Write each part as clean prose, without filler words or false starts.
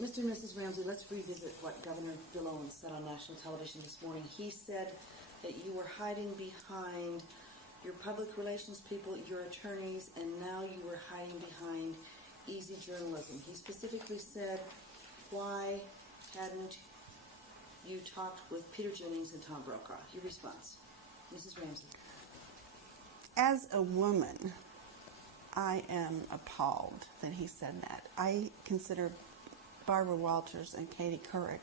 Mr. and Mrs. Ramsey, let's revisit what Governor Dillon said on national television this morning. He said that you were hiding behind your public relations people, your attorneys, and now you were hiding behind easy journalism. He specifically said, why hadn't you talked with Peter Jennings and Tom Brokaw? Your response, Mrs. Ramsey. As a woman, I am appalled that he said that. I consider Barbara Walters and Katie Couric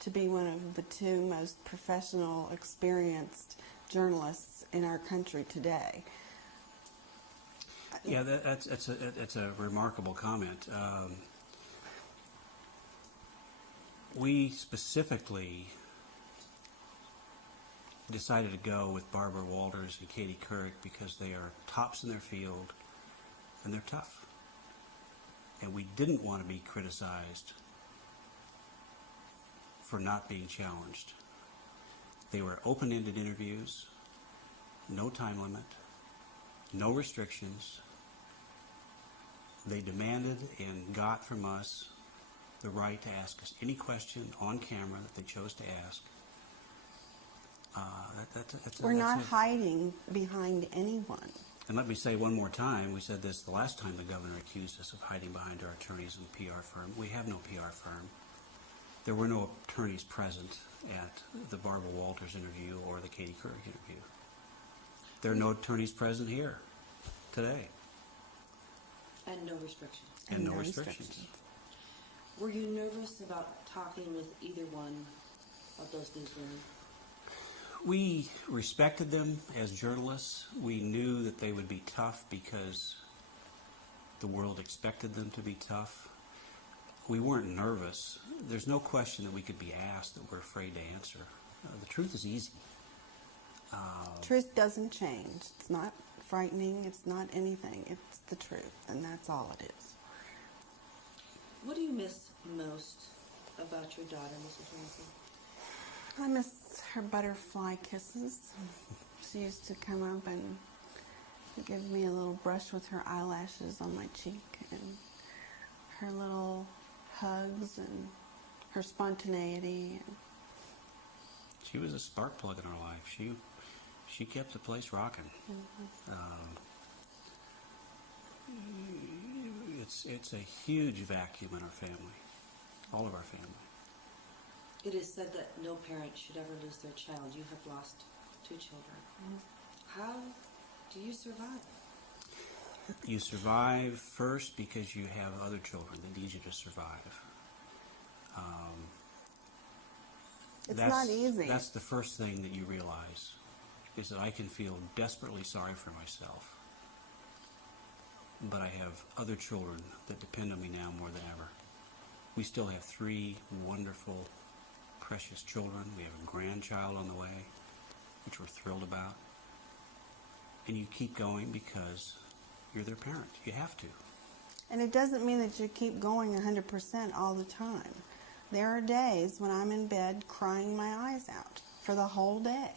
to be one of the two most professional, experienced journalists in our country today. Yeah, that's a remarkable comment. We specifically decided to go with Barbara Walters and Katie Couric because they are tops in their field and they're tough. And we didn't want to be criticized for not being challenged. They were open-ended interviews, no time limit, no restrictions. They demanded and got from us the right to ask us any question on camera that they chose to ask. We're not hiding behind anyone. And let me say one more time, we said this the last time the governor accused us of hiding behind our attorneys and PR firm. We have no PR firm. There were no attorneys present at the Barbara Walters interview or the Katie Couric interview. There are no attorneys present here today. And no restrictions. And no restrictions. Were you nervous about talking with either one of those newswomen? We respected them as journalists. We knew that they would be tough because the world expected them to be tough. We weren't nervous. There's no question that we could be asked that we're afraid to answer. The truth is easy. Truth doesn't change. It's not frightening. It's not anything. It's the truth, and that's all it is. What do you miss most about your daughter, Mrs. Ramsey? I miss her butterfly kisses. She used to come up and give me a little brush with her eyelashes on my cheek, and her little hugs and her spontaneity. She was a spark plug in our life. She kept the place rocking. It's a huge vacuum in our family, all of our family. It is said that no parent should ever lose their child. You have lost 2 children. How do you survive? You survive first because you have other children that need you to survive. It's not easy. That's the first thing that you realize, is that I can feel desperately sorry for myself, but I have other children that depend on me now more than ever. We still have 3 wonderful, precious children. We have a grandchild on the way, which we're thrilled about. And you keep going because you're their parent. You have to. And it doesn't mean that you keep going 100% all the time. There are days when I'm in bed crying my eyes out for the whole day.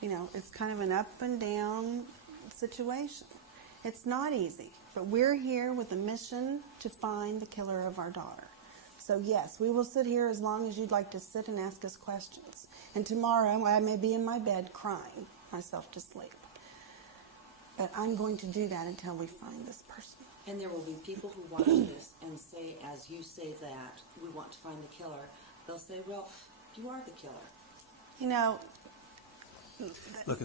You know, it's kind of an up and down situation. It's not easy, but we're here with a mission to find the killer of our daughter. So yes, we will sit here as long as you'd like to sit and ask us questions. And tomorrow I may be in my bed crying myself to sleep. But I'm going to do that until we find this person. And there will be people who watch this and say, as you say that, we want to find the killer. They'll say, well, you are the killer. You know... Look,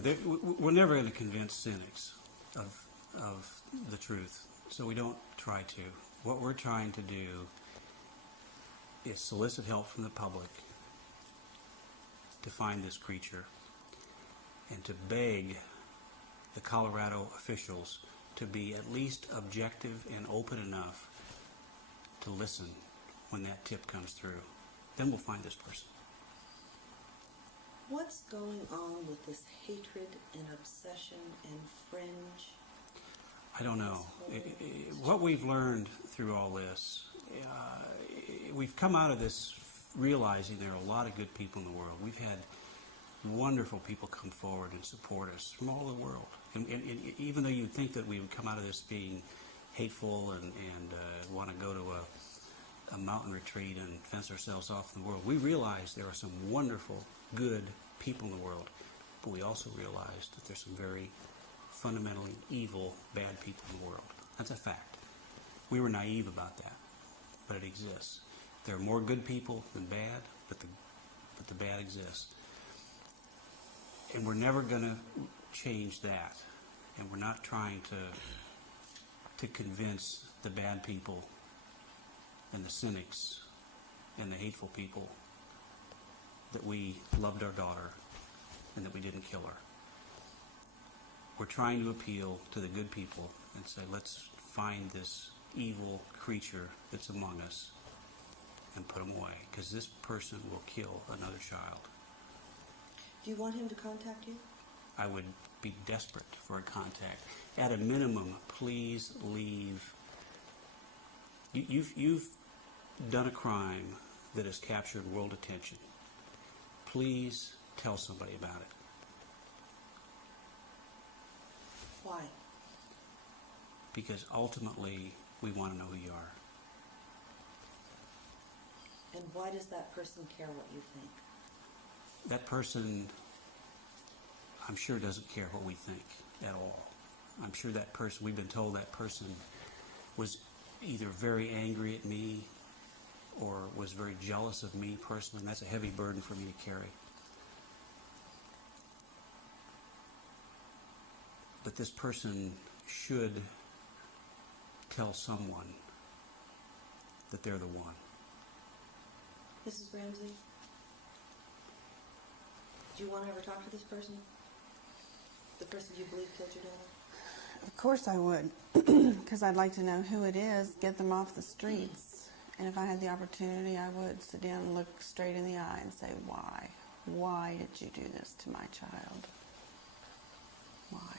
we're never going to convince cynics of the truth, so we don't try to. What we're trying to do is solicit help from the public to find this creature and to beg the Colorado officials to be at least objective and open enough to listen when that tip comes through. Then we'll find this person. What's going on with this hatred and obsession and fringe? I don't know. What we've learned through all this, we've come out of this realizing there are a lot of good people in the world. We've had wonderful people come forward and support us from all over the world. And even though you'd think that we would come out of this being hateful and want to go to a mountain retreat and fence ourselves off from the world. We realize there are some wonderful, good people in the world, but we also realize that there's some very fundamentally evil, bad people in the world. That's a fact. We were naive about that, but it exists. There are more good people than bad, but the bad exists. And we're never going to change that. And we're not trying to convince the bad people and the cynics and the hateful people that we loved our daughter and that we didn't kill her. We're trying to appeal to the good people and say, let's find this evil creature that's among us and put him away, because this person will kill another child. Do you want him to contact you? I would be desperate for a contact. At a minimum, please leave. You've done a crime that has captured world attention. Please tell somebody about it. Why? Because ultimately, we want to know who you are. And why does that person care what you think? That person, I'm sure, doesn't care what we think at all. I'm sure that person, we've been told that person was either very angry at me or was very jealous of me personally, and that's a heavy burden for me to carry. But this person should tell someone that they're the one. Mrs. Ramsey, do you want to ever talk to this person? The person you believe killed your daughter? Of course I would, because I'd like to know who it is, get them off the streets. And if I had the opportunity, I would sit down and look straight in the eye and say, why? Why did you do this to my child? Why?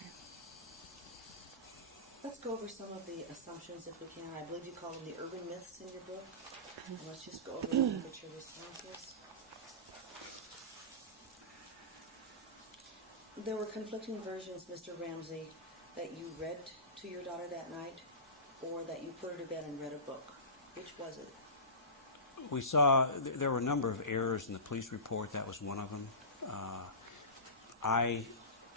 Let's go over some of the assumptions if we can. I believe you call them the urban myths in your book. And let's just go over them and get your responses. There were conflicting versions, Mr. Ramsey, that you read to your daughter that night or that you put her to bed and read a book. Which was it? We saw there were a number of errors in the police report. That was one of them. I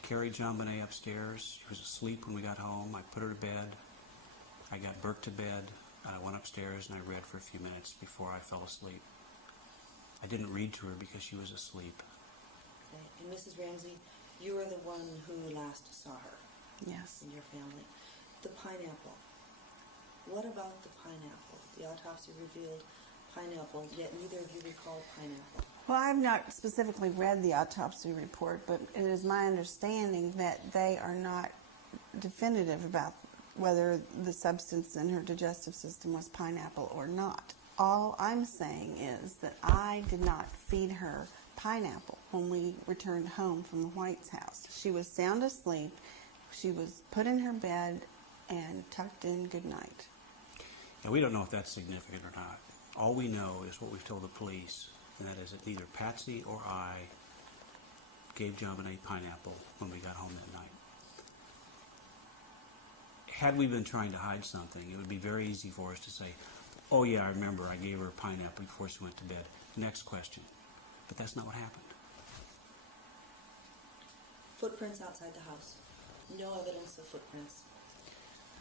carried JonBenet upstairs. She was asleep when we got home. I put her to bed. I got Burke to bed. I went upstairs and I read for a few minutes before I fell asleep. I didn't read to her because she was asleep. Okay. And Mrs. Ramsey, you are the one who last saw her. Yes. In your family. The pineapple. What about the pineapple? The autopsy revealed pineapple, yet neither of you recall pineapple. Well, I've not specifically read the autopsy report, but it is my understanding that they are not definitive about whether the substance in her digestive system was pineapple or not. All I'm saying is that I did not feed her pineapple when we returned home from the White's house. She was sound asleep. She was put in her bed and tucked in good night. And we don't know if that's significant or not. All we know is what we've told the police, and that is that neither Patsy or I gave JonBenet pineapple when we got home that night. Had we been trying to hide something, it would be very easy for us to say, oh yeah, I remember I gave her pineapple before she went to bed. Next question. But that's not what happened. Footprints outside the house. No evidence of footprints.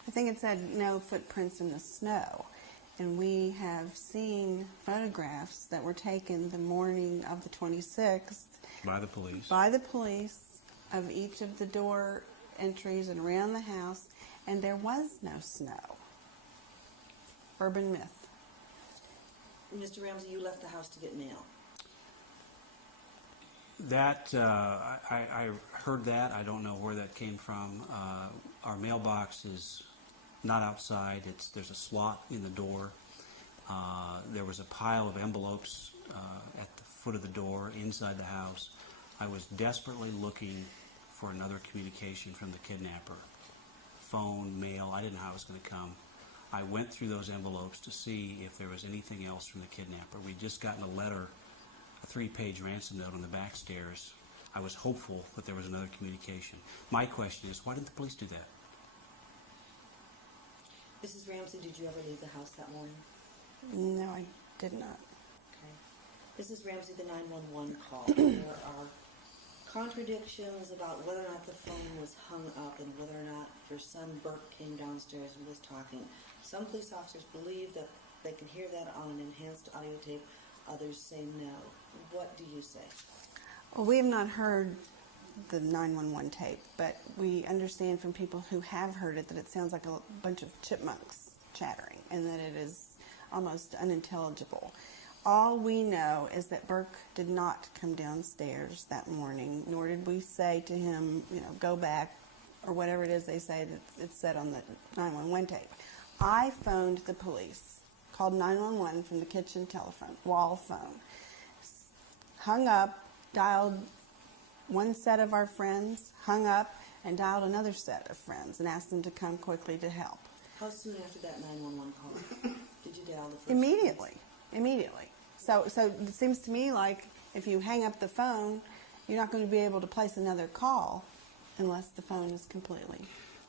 I think it said no footprints in the snow. And we have seen photographs that were taken the morning of the 26th. By the police. By the police of each of the door entries and around the house. And there was no snow. Urban myth. Mr. Ramsey, you left the house to get mail. That, I heard that. I don't know where that came from. Our mailbox is not outside. There's a slot in the door. There was a pile of envelopes at the foot of the door inside the house. I was desperately looking for another communication from the kidnapper. Phone, mail, I didn't know how it was going to come. I went through those envelopes to see if there was anything else from the kidnapper. We'd just gotten a letter, a 3-page ransom note on the back stairs. I was hopeful that there was another communication. My question is, why didn't the police do that? Mrs. Ramsey, did you ever leave the house that morning? No, I did not. Okay. This is Ramsey, the 911 call. There are contradictions about whether or not the phone was hung up and whether or not your son Burke came downstairs and was talking. Some police officers believe that they can hear that on an enhanced audio tape. Others say no. What do you say? Well, we have not heard the 911 tape, but we understand from people who have heard it that it sounds like a bunch of chipmunks chattering and that it is almost unintelligible. All we know is that Burke did not come downstairs that morning, nor did we say to him, go back, or whatever it is they say that it's said on the 911 tape. I phoned the police, called 911 from the kitchen telephone, wall phone, hung up, dialed one set of our friends, hung up, and dialed another set of friends and asked them to come quickly to help. How soon after that 911 call did you dial the first? Immediately. So it seems to me like if you hang up the phone, you're not going to be able to place another call unless the phone is completely.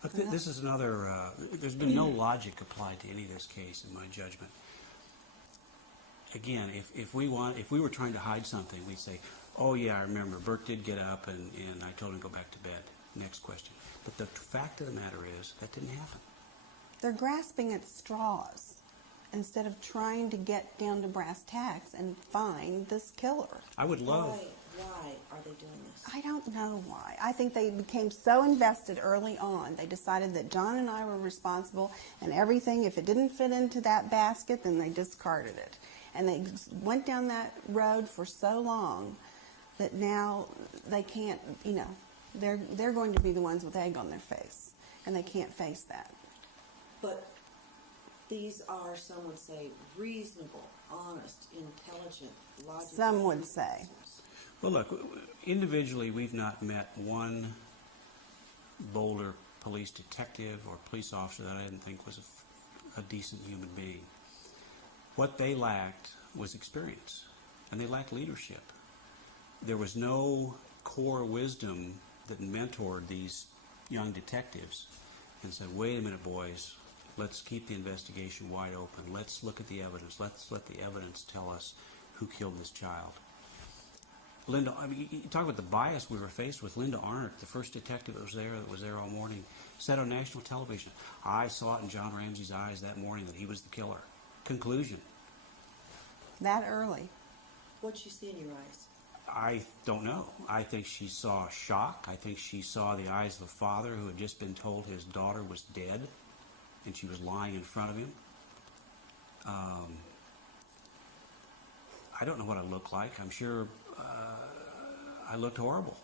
Look, this is another. There's been no logic applied to any of this case, in my judgment. Again, if we were trying to hide something, we'd say, "Oh yeah, I remember. Burke did get up, and I told him to go back to bed." Next question. But the fact of the matter is that didn't happen. They're grasping at straws instead of trying to get down to brass tacks and find this killer. I would love. Why are they doing this? I don't know why. I think they became so invested early on. They decided that John and I were responsible, and everything, if it didn't fit into that basket, then they discarded it. And they went down that road for so long that now they can't, they're going to be the ones with egg on their face, and they can't face that. But these are, some would say, reasonable, honest, intelligent, logical. Some would say. Well, look, individually, we've not met one Boulder police detective or police officer that I didn't think was a decent human being. What they lacked was experience, and they lacked leadership. There was no core wisdom that mentored these young detectives and said, wait a minute, boys, let's keep the investigation wide open. Let's look at the evidence. Let's let the evidence tell us who killed this child. Linda, I mean, you talk about the bias we were faced with. Linda Arnott, the first detective that was there all morning, said on national television, I saw it in John Ramsey's eyes that morning that he was the killer. Conclusion. That early. What'd you see in your eyes? I don't know. I think she saw shock. I think she saw the eyes of a father who had just been told his daughter was dead, and she was lying in front of him. I don't know what I looked like. I'm sure I looked horrible.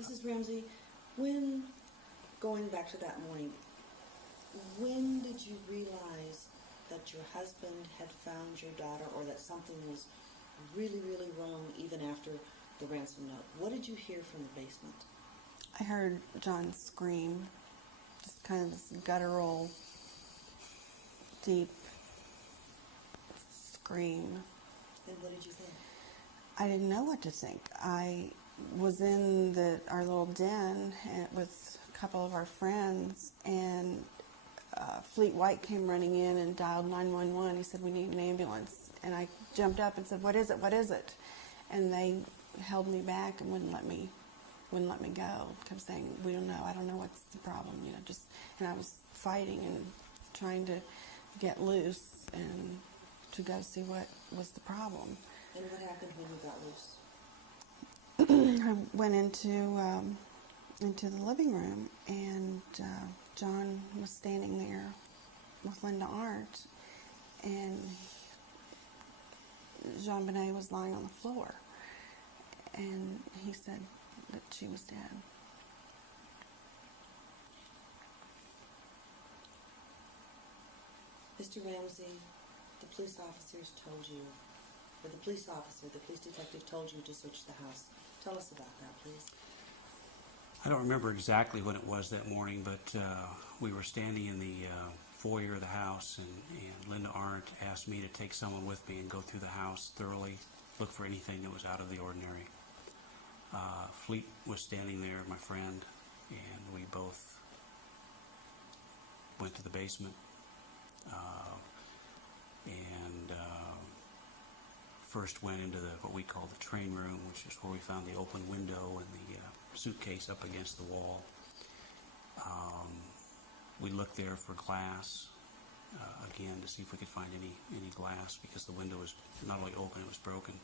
Mrs. Ramsey, going back to that morning, when did you realize that your husband had found your daughter, or that something was really, really wrong even after the ransom note? What did you hear from the basement? I heard John scream, just kind of this guttural, deep scream. And what did you think? I didn't know what to think. I was in our little den with a couple of our friends, and Fleet White came running in and dialed 911. He said, we need an ambulance. And I jumped up and said, what is it? What is it? And they held me back and wouldn't let me go. Kept saying, we don't know. I don't know what's the problem. And I was fighting and trying to get loose and to go see what was the problem. And what happened when you got loose? I went into the living room, and John was standing there with Linda Arndt, and JonBenet was lying on the floor, and he said that she was dead. Mr. Ramsey, the police officers told you, or the police detective told you to search the house. Tell us about that, please. I don't remember exactly when it was that morning, but we were standing in the foyer of the house, and Linda Arndt asked me to take someone with me and go through the house thoroughly, look for anything that was out of the ordinary. Fleet was standing there, my friend, and we both went to the basement. and first went into what we call the train room, which is where we found the open window and the suitcase up against the wall. We looked there for glass, again, to see if we could find any glass, because the window was not only open, it was broken.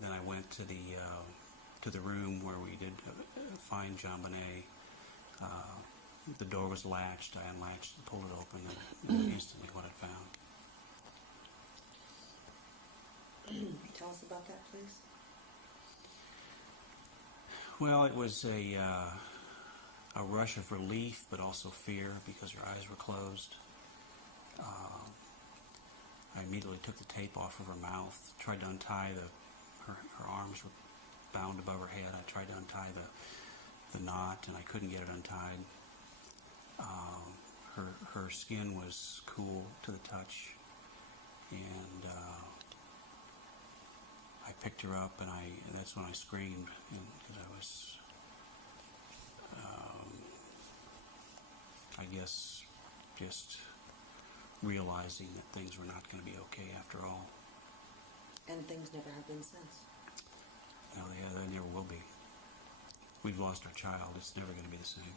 Then I went to the room where we did find JonBenet. The door was latched. I unlatched and pulled it open, and knew instantly what I found. Tell us about that, please. Well, it was a rush of relief, but also fear, because her eyes were closed. I immediately took the tape off of her mouth, tried to untie her arms were bound above her head. I tried to untie the knot, and I couldn't get it untied. Her skin was cool to the touch, and I picked her up, and that's when I screamed, because I was, I guess, just realizing that things were not going to be okay after all. And things never have been since. No, they never will be. We've lost our child. It's never going to be the same.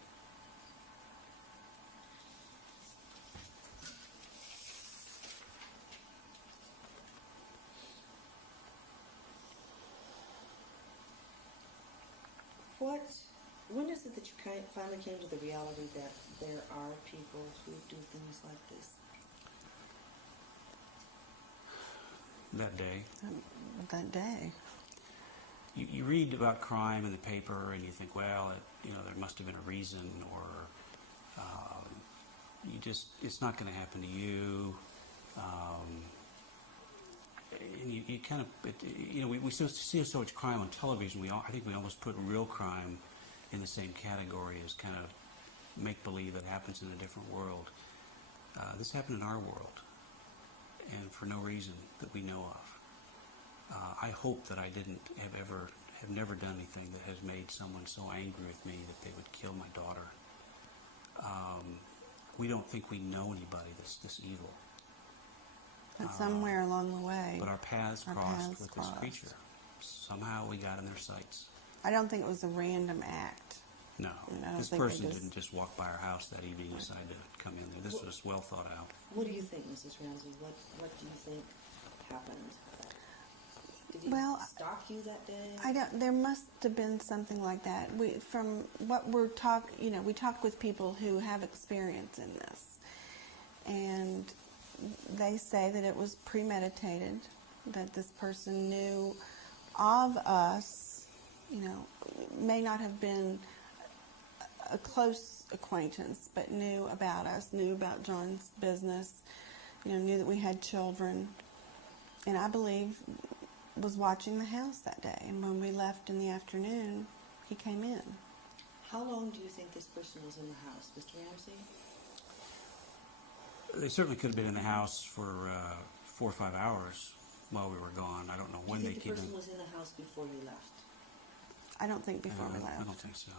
When is it that you finally came to the reality that there are people who do things like this? That day. That day. You read about crime in the paper, and you think, well, there must have been a reason, or it's not going to happen to you. And you kind of, we see so much crime on television. I think we almost put real crime in the same category as kind of make-believe that happens in a different world. This happened in our world, and for no reason that we know of. I hope that I have never done anything that has made someone so angry with me that they would kill my daughter. We don't think we know anybody that's this evil. But somewhere along the way, but our paths crossed with this creature. Somehow we got in their sights. I don't think it was a random act. No, I this person didn't just walk by our house that evening and decide to come in there. This was well thought out. What do you think, Mrs. Ramsey? What do you think happened? Did he stalk you that day? There must have been something like that. From what we talk with people who have experience in this, and they say that it was premeditated, that this person knew of us, may not have been a close acquaintance, but knew about us, knew about John's business, knew that we had children, and I believe was watching the house that day. And when we left in the afternoon, he came in. How long do you think this person was in the house, Mr. Ramsey? They certainly could have been in the house for 4 or 5 hours while we were gone. I don't know when they came in. Do you think the person was in the house before you left? I don't think before we left. I don't think so.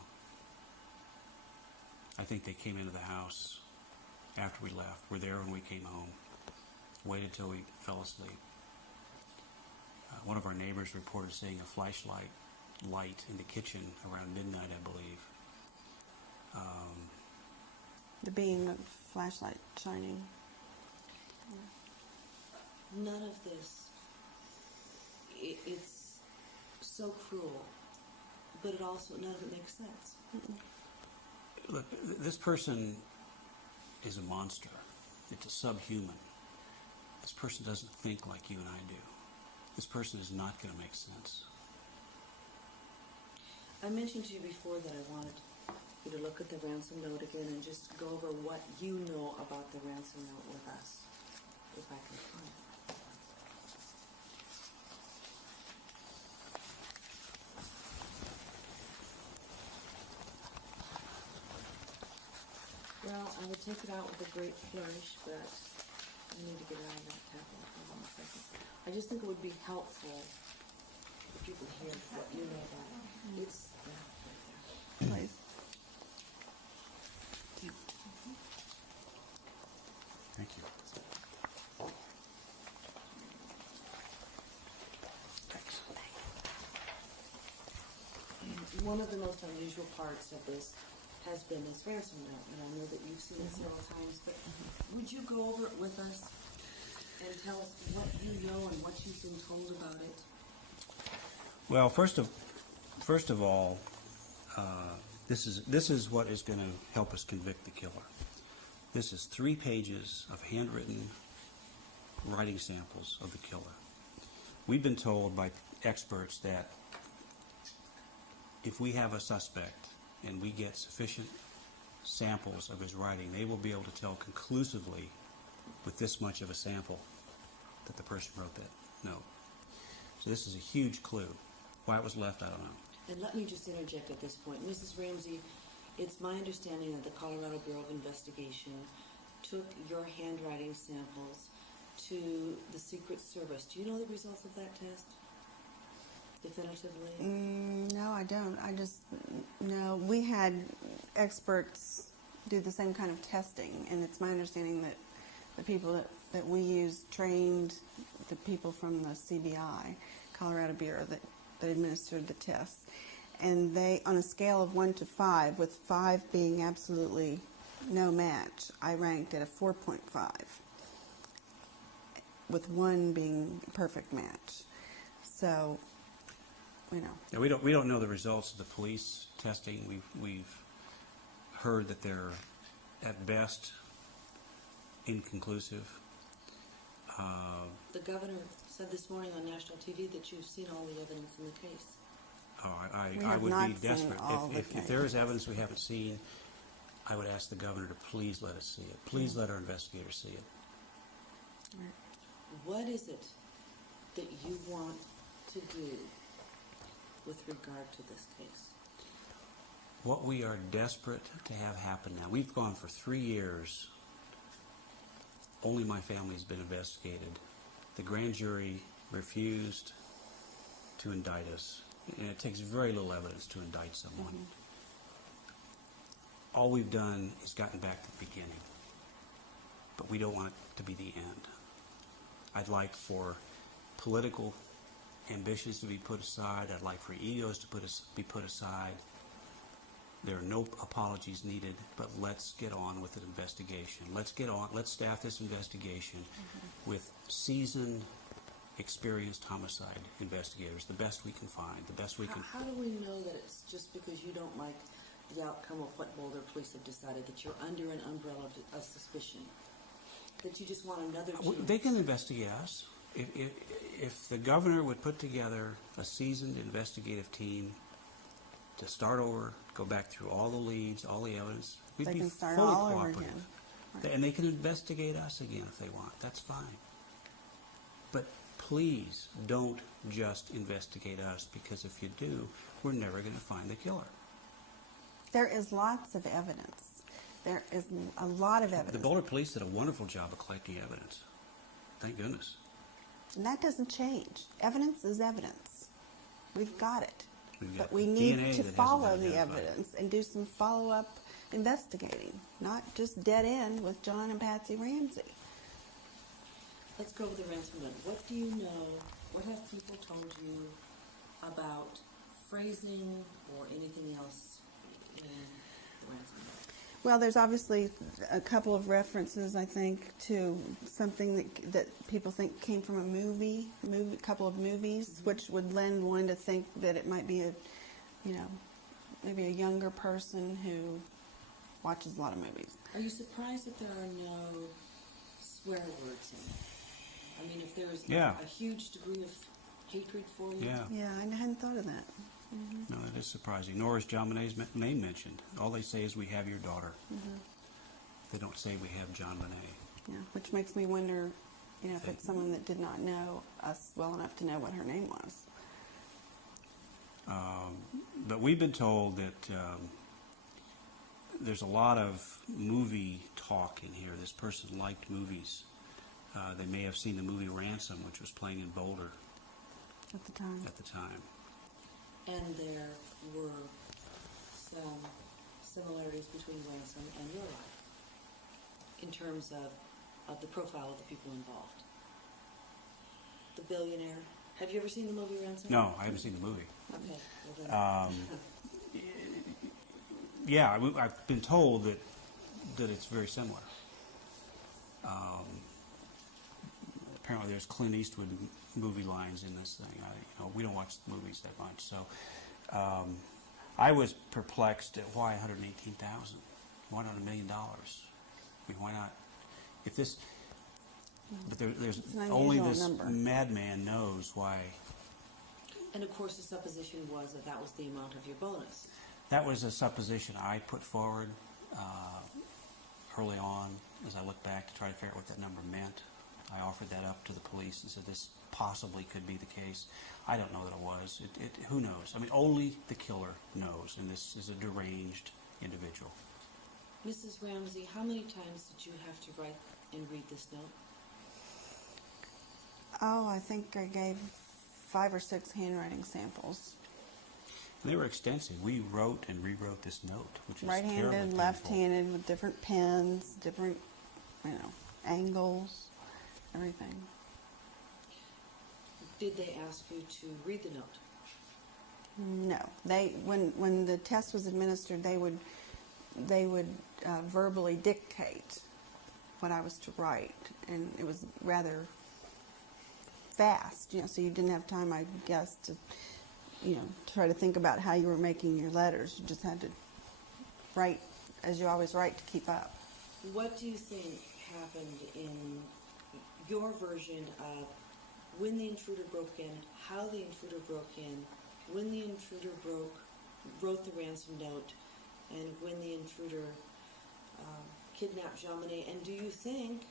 I think they came into the house after we left. Were there when we came home. Waited till we fell asleep. One of our neighbors reported seeing a flashlight light in the kitchen around midnight, I believe. The beam of flashlight shining. None of this, it's so cruel, but none of it makes sense. Look, this person is a monster. It's a subhuman. This person doesn't think like you and I do. This person is not going to make sense. I mentioned to you before that I wanted you to look at the ransom note again and just go over what you know about the ransom note with us, if I can find it. Well, I would take it out with a great flourish, but I need to get it out of that tablet. Hold on a second. I just think it would be helpful if people hear what you know about it. It's right there. Please. Thank you. one of the most unusual parts of this has been this ransom note, and I know that you've seen it several times, but would you go over it with us and tell us what you know and what you've been told about it? Well, first of all, this is what is going to help us convict the killer. This is 3 pages of handwritten writing samples of the killer. We've been told by experts that if we have a suspect and we get sufficient samples of his writing, they will be able to tell conclusively with this much of a sample that the person wrote that note. So this is a huge clue. Why it was left, I don't know. And let me just interject at this point. Mrs. Ramsey, it's my understanding that the Colorado Bureau of Investigation took your handwriting samples to the Secret Service. Do you know the results of that test? Definitively? No, I don't. I just know we had experts do the same kind of testing, and it's my understanding that the people that we use trained the people from the CBI, Colorado Bureau, that administered the tests. And they, on a scale of 1 to 5, with 5 being absolutely no match, I ranked at a 4.5, with 1 being perfect match. So, you know. Yeah, we don't know the results of the police testing. We've heard that they're at best inconclusive. The governor said this morning on national TV that you've seen all the evidence in the case. I would be desperate. If there is evidence we haven't seen, I would ask the governor to please let us see it. Please let our investigators see it. What is it that you want to do with regard to this case? What we are desperate to have happen now, we've gone for 3 years. Only my family's been investigated. The grand jury refused to indict us, and it takes very little evidence to indict someone. All we've done is gotten back to the beginning, but we don't want it to be the end. I'd like for political ambitions to be put aside. I'd like for egos to be put aside. There are no apologies needed, but let's get on with an investigation. Let's staff this investigation with seasoned, experienced homicide investigators, the best we can find, the best we can. How do we know that it's just because you don't like the outcome of what Boulder police have decided, that you're under an umbrella of suspicion, that you just want another chance? They can investigate us. If the governor would put together a seasoned investigative team to start over, go back through all the leads, all the evidence, we'd be fully cooperative. Right. And they can investigate us again if they want. That's fine. But please don't just investigate us, because if you do, we're never going to find the killer. There is lots of evidence. There is a lot of evidence. The Boulder police did a wonderful job of collecting evidence. Thank goodness. And that doesn't change. Evidence is evidence. We've got it. But we DNA need to follow the evidence and do some follow-up investigating, not just dead end with John and Patsy Ramsey. Let's go with the ransom note. What do you know, what have people told you about phrasing or anything else in the ransom note? Well, there's obviously a couple of references, I think, to something that people think came from a couple of movies, which would lend one to think that it might be maybe a younger person who watches a lot of movies. Are you surprised that there are no swear words in it? I mean, if there is a huge degree of hatred for you? Yeah, I hadn't thought of that. No, that is surprising. Nor is JonBenet's name mentioned. All they say is we have your daughter. They don't say we have JonBenet. Yeah, which makes me wonder, if it's someone that did not know us well enough to know what her name was. But we've been told that there's a lot of movie talk in here. This person liked movies. They may have seen the movie Ransom, which was playing in Boulder at the time. And there were some similarities between Ransom and your life in terms of the profile of the people involved. The billionaire. Have you ever seen the movie Ransom? No, I haven't seen the movie. Okay. Well Yeah, I've been told that it's very similar. Apparently, there's Clint Eastwood movie lines in this thing. We don't watch movies that much, so I was perplexed at why 118,000. Why not $1 million? I mean, why not? If this, but there's only this number. madman knows why. And of course, the supposition was that that was the amount of your bonus. That was a supposition I put forward early on as I looked back to try to figure out what that number meant. I offered that up to the police and said this possibly could be the case. I don't know that it was. Who knows? I mean, only the killer knows, and this is a deranged individual. Mrs. Ramsey, how many times did you have to write and read this note? Oh, I think I gave 5 or 6 handwriting samples. And they were extensive. We wrote and rewrote this note, which is terribly Right-handed, painful. left-handed, with different pens, different, angles, everything. Did they ask you to read the note? No, when the test was administered, they would verbally dictate what I was to write, and it was rather fast, so you didn't have time, I guess, to try to think about how you were making your letters. You just had to write as you always write to keep up. What do you think happened in your version of when the intruder broke in, how the intruder broke in, when the intruder wrote the ransom note, and when the intruder kidnapped JonBenet? And do you think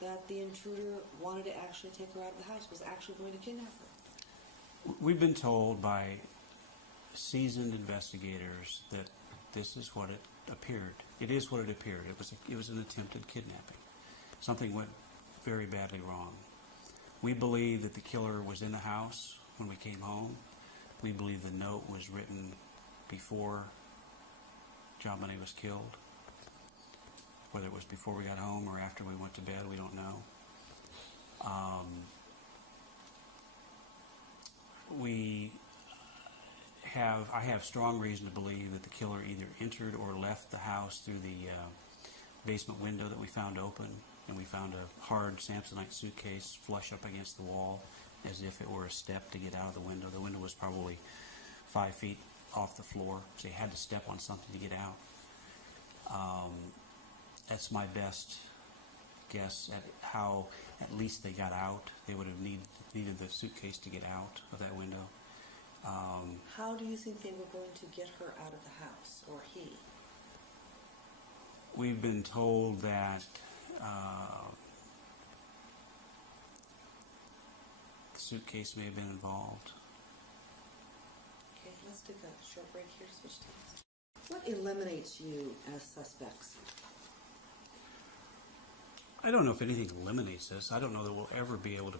that the intruder wanted to actually take her out of the house, was actually going to kidnap her? We've been told by seasoned investigators that this is what it appeared. It is what it appeared. It was an attempted kidnapping. Something went very badly wrong. We believe that the killer was in the house when we came home. We believe the note was written before JonBenet was killed. Whether it was before we got home or after we went to bed, we don't know. I have strong reason to believe that the killer either entered or left the house through the basement window that we found open, and we found a hard Samsonite suitcase flush up against the wall as if it were a step to get out of the window. The window was probably 5 feet off the floor, so you had to step on something to get out. That's my best guess at how at least they got out. They would have needed the suitcase to get out of that window. How do you think they were going to get her out of the house, or he? We've been told that the suitcase may have been involved. Okay, let's take a short break here to switch teams. What eliminates you as suspects? I don't know if anything eliminates us. I don't know that we'll ever be able to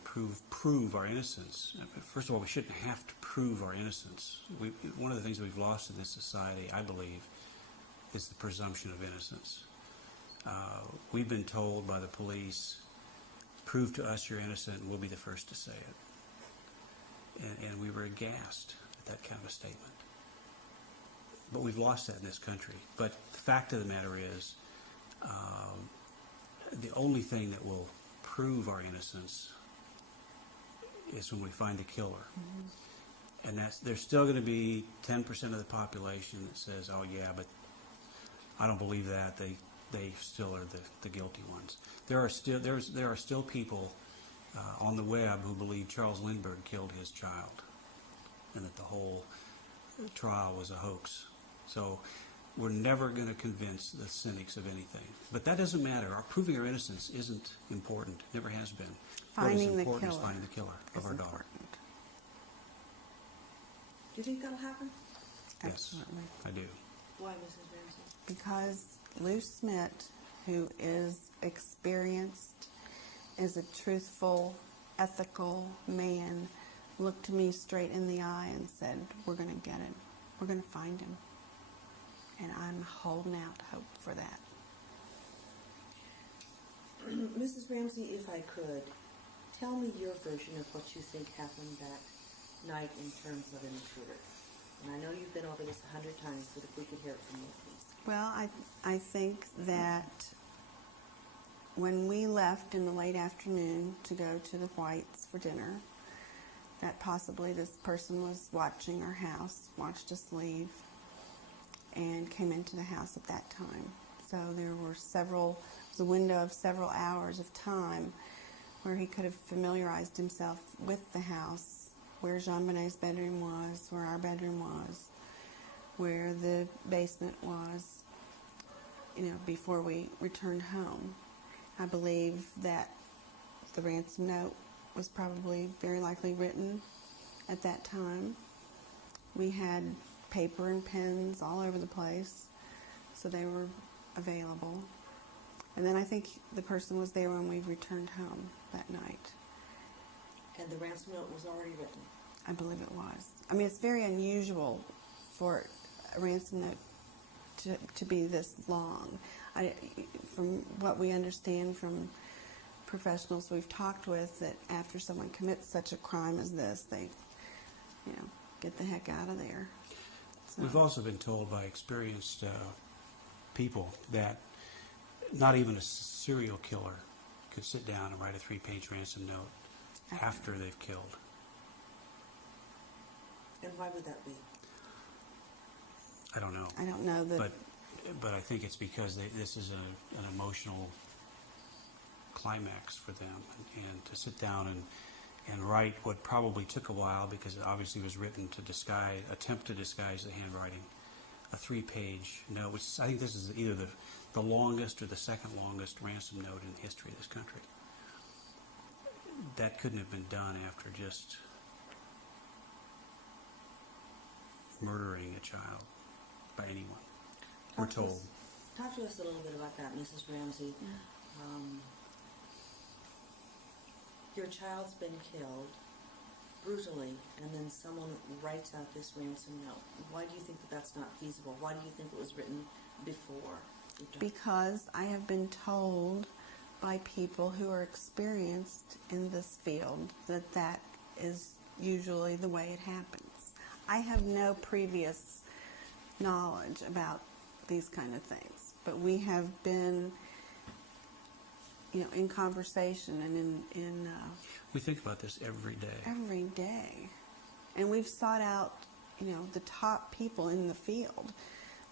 prove our innocence. First of all, we shouldn't have to prove our innocence. One of the things we've lost in this society, I believe, is the presumption of innocence. We've been told by the police, prove to us you're innocent and we'll be the first to say it. And we were aghast at that kind of a statement. But we've lost that in this country. But the fact of the matter is, the only thing that will prove our innocence is when we find the killer. Mm-hmm. And there's still going to be 10% of the population that says, oh yeah, but I don't believe that. They still are the guilty ones. There are still people on the web who believe Charles Lindbergh killed his child and that the whole trial was a hoax. So we're never going to convince the cynics of anything. But that doesn't matter. Proving our innocence isn't important. Never has been. Finding what is the important killer is finding the killer of our daughter. Important. Do you think that'll happen? Yes, Absolutely. I do. Why, Mrs. Ramsey? Because Lou Smith, who is experienced, is a truthful, ethical man, looked me straight in the eye and said, we're going to get him. We're going to find him. And I'm holding out hope for that. Mrs. Ramsey, if I could, tell me your version of what you think happened that night in terms of an intruder. And I know you've been over this 100 times, but if we could hear it from you, please. Well, I think that when we left in the late afternoon to go to the Whites for dinner, that possibly this person was watching our house, watched us leave, and came into the house at that time. So there was a window of several hours of time where he could have familiarized himself with the house, where JonBenet's bedroom was, where our bedroom was, where the basement was, before we returned home. I believe that the ransom note was probably very likely written at that time. We had paper and pens all over the place, so they were available. And then I think the person was there when we returned home that night. And the ransom note was already written? I believe it was. I mean, it's very unusual for a ransom note to be this long. From what we understand from professionals we've talked with, that after someone commits such a crime as this, they, get the heck out of there. So. We've also been told by experienced people that not even a serial killer could sit down and write a 3-page ransom note after they've killed. And why would that be? I don't know. I don't know that. But I think it's because this is an emotional climax for them, and to sit down and write what probably took a while, because it obviously was written to attempt to disguise the handwriting, a 3-page note, which I think this is either the longest or the second longest ransom note in the history of this country. That couldn't have been done after just murdering a child by anyone. We're told. Talk to us a little bit about that, Mrs. Ramsey. Your child's been killed brutally, and then someone writes out this ransom note. Why do you think that that's not feasible? Why do you think it was written before? Because I have been told by people who are experienced in this field that is usually the way it happens. I have no previous knowledge about these kind of things, but we have been, in conversation and in we think about this every day. Every day, and we've sought out, the top people in the field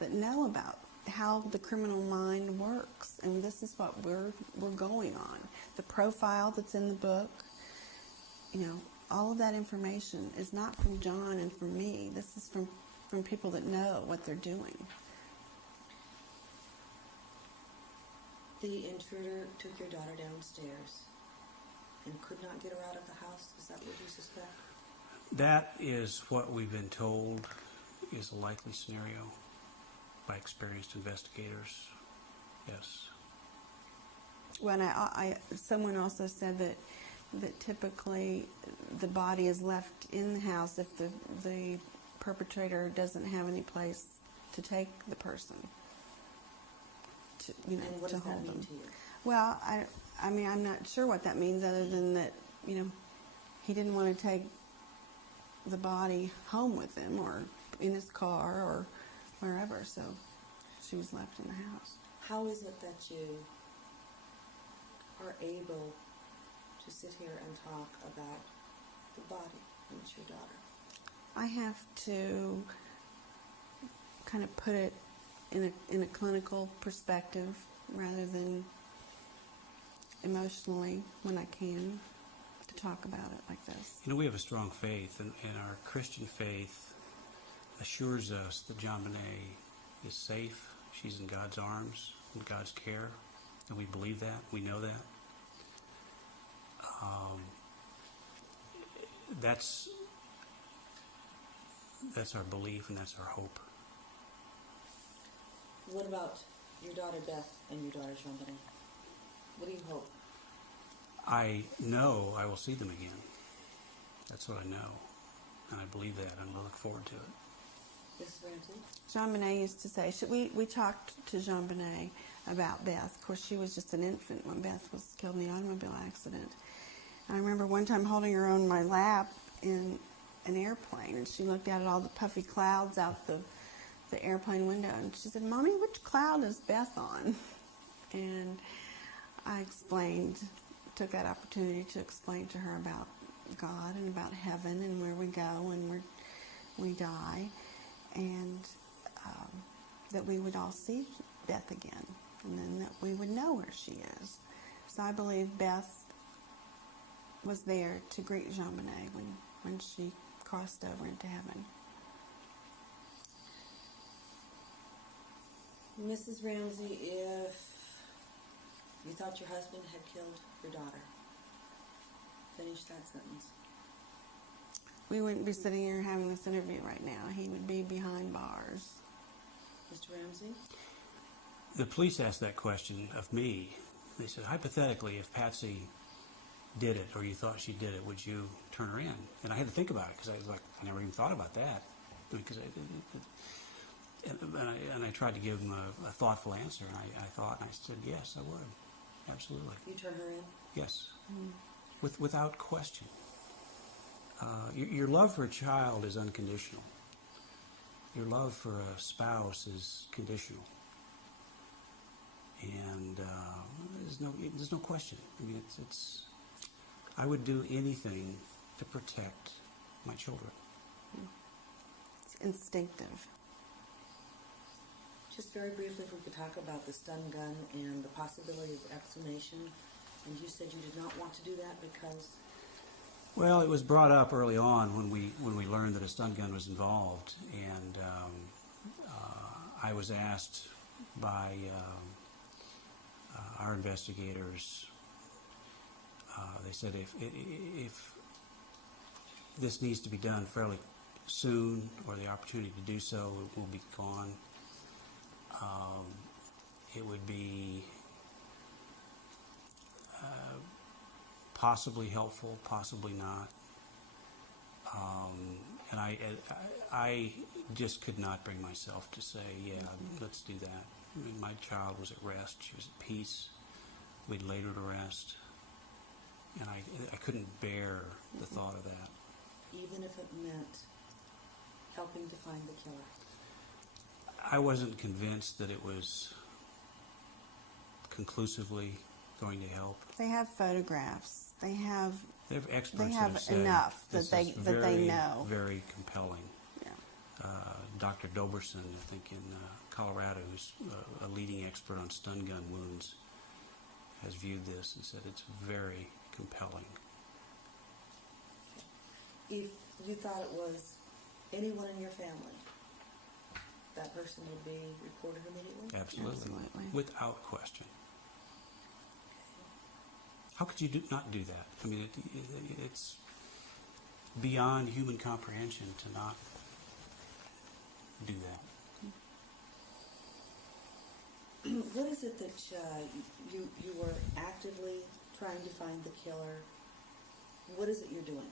that know about how the criminal mind works, and this is what we're going on. The profile that's in the book, all of that information is not from John and from me. This is from people that know what they're doing. The intruder took your daughter downstairs and could not get her out of the house? Is that what you suspect? That is what we've been told is a likely scenario by experienced investigators. Yes. Well, someone also said that typically the body is left in the house if the perpetrator doesn't have any place to take the person. And what does that mean to you? Well, I mean, I'm not sure what that means, other than that, he didn't want to take the body home with him or in his car or wherever, so she was left in the house. How is it that you are able to sit here and talk about the body and it's your daughter? I have to kind of put it in a clinical perspective rather than emotionally when I can, to talk about it like this. We have a strong faith, and our Christian faith assures us that JonBenet is safe. She's in God's arms, in God's care, and we believe that. We know that. That's our belief, and that's our hope. What about your daughter Beth and your daughter JonBenet? What do you hope? I know I will see them again. That's what I know, and I believe that, and I look forward to it. Mrs. Ramsey? JonBenet used to say, we talked to JonBenet about Beth. Of course, she was just an infant when Beth was killed in the automobile accident. And I remember one time holding her on my lap, and an airplane, and she looked out at all the puffy clouds out the airplane window, and she said, "Mommy, which cloud is Beth on?" And I explained, took that opportunity to explain to her about God and about heaven and where we go and where we die, and that we would all see Beth again, and then that we would know where she is. So I believe Beth was there to greet JonBenet when she crossed over into heaven. Mrs. Ramsey, if you thought your husband had killed your daughter, finish that sentence. We wouldn't be sitting here having this interview right now. He would be behind bars. Mr. Ramsey? The police asked that question of me. They said, hypothetically, if Patsy did it, or you thought she did it, would you turn her in? And I had to think about it, because I was like, I never even thought about that. Because I tried to give him a thoughtful answer, and I thought, and I said, yes, I would. Absolutely. You turn her in? Yes. Without question. Your love for a child is unconditional. Your love for a spouse is conditional. And there's no question. I mean, it's I would do anything to protect my children. It's instinctive. Just very briefly, if we could talk about the stun gun and the possibility of exhumation. And you said you did not want to do that because... Well, it was brought up early on when we learned that a stun gun was involved, and I was asked by our investigators. They said if this needs to be done fairly soon, or the opportunity to do so will be gone, it would be possibly helpful, possibly not. And I just could not bring myself to say, yeah, let's do that. I mean, my child was at rest. She was at peace. We'd laid her to rest. And I couldn't bear the thought of that. Even if it meant helping to find the killer? I wasn't convinced that it was conclusively going to help. They have photographs. They have experts they that have have said enough that they know. Very compelling. Yeah. Dr. Doberson, I think in Colorado, who's a leading expert on stun gun wounds, has viewed this and said it's very compelling. If you thought it was anyone in your family, that person would be reported immediately? Absolutely. Without question. How could you not do that? I mean, it's beyond human comprehension to not do that. What is it that you were actively trying to find the killer? What is it you're doing?